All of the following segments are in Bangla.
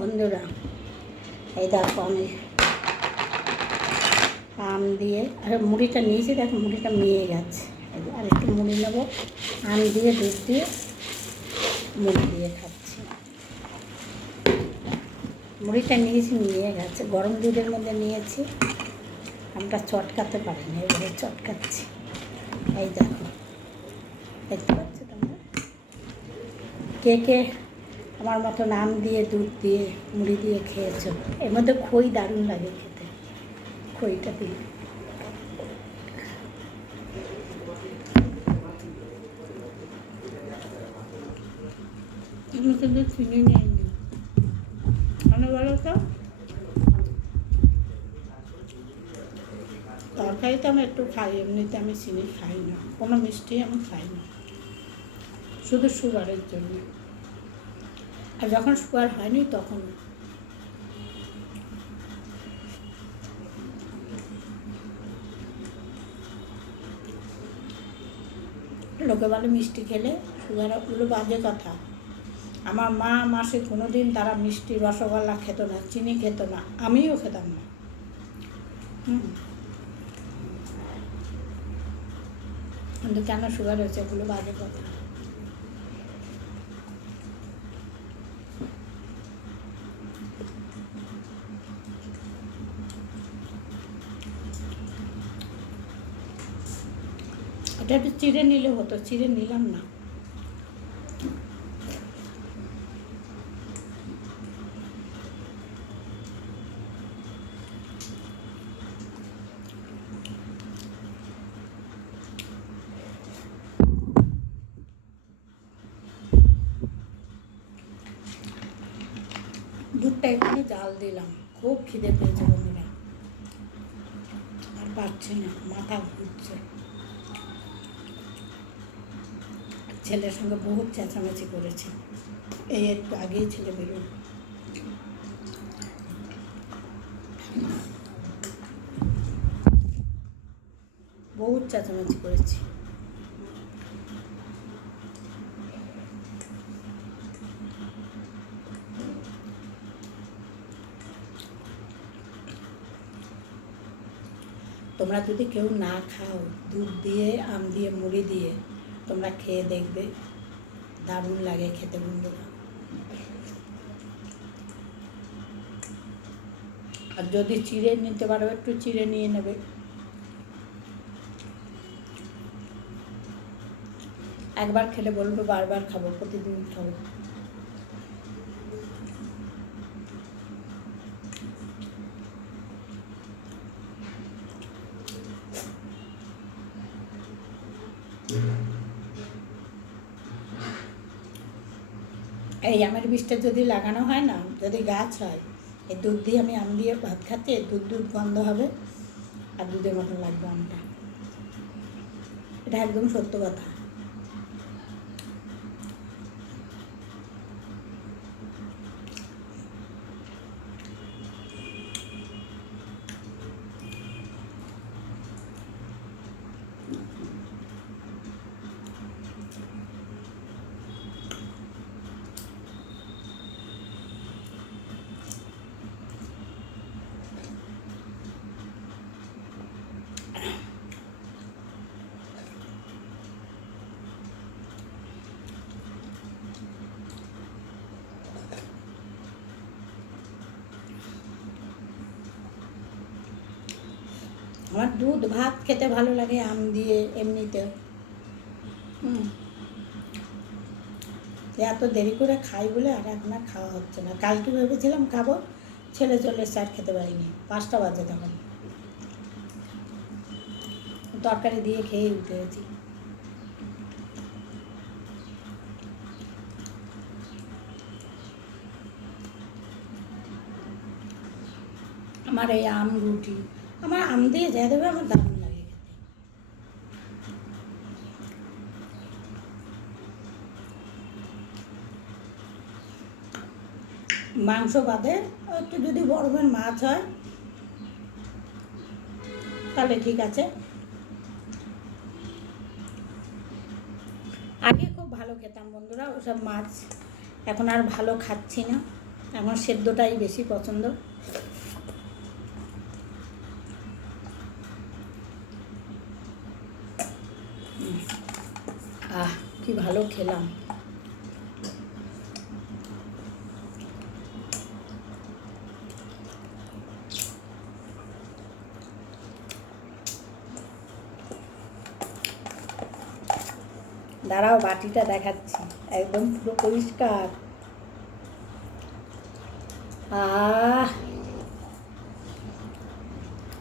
বন্ধুরা, এই দেখো আমি আম দিয়ে আর মুড়িটা নিয়েছি, দেখো মুড়িটা মিয়ে গেছে। আর একটু মুড়ি নেবো, আম দিয়ে দুধ দিয়ে মুড়ি দিয়ে খাচ্ছি। মুড়িটা নিয়েছি, মিয়ে গেছে, গরম দুধের মধ্যে নিয়েছি। আমটা চটকাতে পারিনি, এবারে চটকাচ্ছি। এই দেখো, দেখতে পাচ্ছ তোমরা? কে কে আমার মতো আম দিয়ে দুধ দিয়ে মুড়ি দিয়ে খেয়েছো? এর মধ্যে খই দারুণ লাগে খেতে, খইটা দিয়ে। আমি কিন্তু চিনি নিইনি, কেন বলো তো? তরকারিতে আমি একটু খাই, এমনিতে আমি চিনি খাই না, কোনো মিষ্টি আমি খাই না, শুধু সুগারের জন্য। আর যখন সুগার হয়নি তখন লোকে বলে মিষ্টি খেলে সুগার, ওগুলো বাজে কথা। আমার মা মাসে কোনো দিন তারা মিষ্টি রসগোল্লা খেত না, চিনি খেত না, আমিও খেতাম না। কিন্তু কেন সুগার হয়েছে, এগুলো বাজে কথা। এটা একটু চিড়ে নিলে হতো, চিড়ে নিলাম না। দুধটা এখানে জাল দিলাম, খুব খিদে পেয়েছে বন্ধুরা, আর পারছি না, মাথা ঘুরছে। ছেলের সঙ্গে বহুত চেঁচামেচি করেছি, এই একটু আগেই ছেলে বেরোল। বহুত চেঁচামেচি করেছি। তোমরা যদি কেউ না খাও দুধ দিয়ে আম দিয়ে মুড়ি দিয়ে, তোমরা খেয়ে দেখবে, দারুণ লাগে খেতে বন্ধুরা। আর যদি চিড়ে নিতে পারো একটু চিড়ে নিয়ে নেবে। একবার খেলে বলবো বারবার খাবো, প্রতিদিন খাবো। এই আমের বীজটা যদি লাগানো হয় না, যদি গাছ হয়, এই দুধ দিয়ে আমি আম দিয়ে ভাত খাচ্ছি, দুধ দুধ গন্ধ হবে আর দুধের মতন লাগবে আমটা। এটা একদম সত্য কথা। আমার দুধ ভাত খেতে ভালো লাগে আম দিয়ে এমনিতে। এত দেরি করে খাই বলে আর এখন আর খাওয়া হচ্ছে না। কালকে ভেবেছিলাম খাবো, ছেলে চলে এসে আর খেতে পারিনি, 5টা বাজে তখন। তরকারি দিয়ে খেয়ে উঠে গেছি। আমার এই আম রুটি, আমার আম দিয়ে যা দেবে আমার দারুণ লাগে খেতে। মাংস বাদে একটু যদি বড়বের মাছ হয় তাহলে ঠিক আছে। আগে খুব ভালো খেতাম বন্ধুরা ওসব মাছ, এখন আর ভালো খাচ্ছি না। আমার সেদ্ধটাই বেশি পছন্দ। কি ভালো খেলাম। দাঁড়াও বাটিটা দেখাচ্ছি, একদম পুরো পরিষ্কার।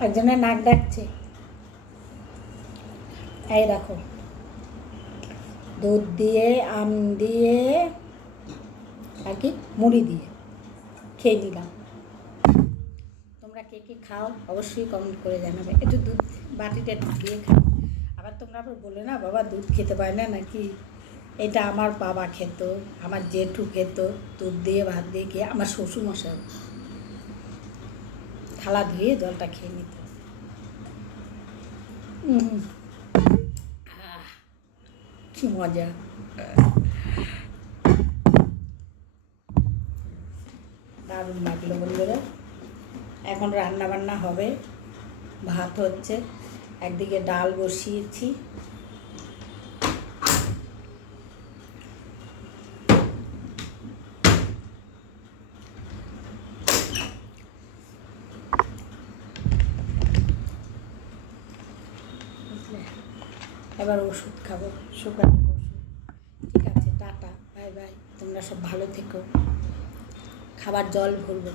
একজনের নাক ডাকছে। এই দেখো, দুধ দিয়ে, আম দিয়ে, আর কি মুড়ি দিয়ে খেয়ে নিলাম। তোমরা কে কে খাও অবশ্যই কমেন্ট করে জানাবে। একটু দুধ বাটিটা দিয়ে খাও। আবার তোমরা আবার বলে না বাবা দুধ খেতে পারে না নাকি। এটা আমার বাবা খেত, আমার জেঠু খেত, দুধ দিয়ে ভাত দিয়ে খেয়ে, আমার শ্বশুরমশাই থালা ধুয়ে জলটা খেয়ে নিত। কি মজা। দারুণ লাগলো বন্ধুরা। এখন রান্না বান্না হবে, ভাত হচ্ছে, একদিকে ডাল বসিয়েছি। এবার ওষুধ খাবো, সুগারের ওষুধ। ঠিক আছে, টাটা, বাই বাই। তোমরা সব ভালো থেকো। খাবার জল ভরবো।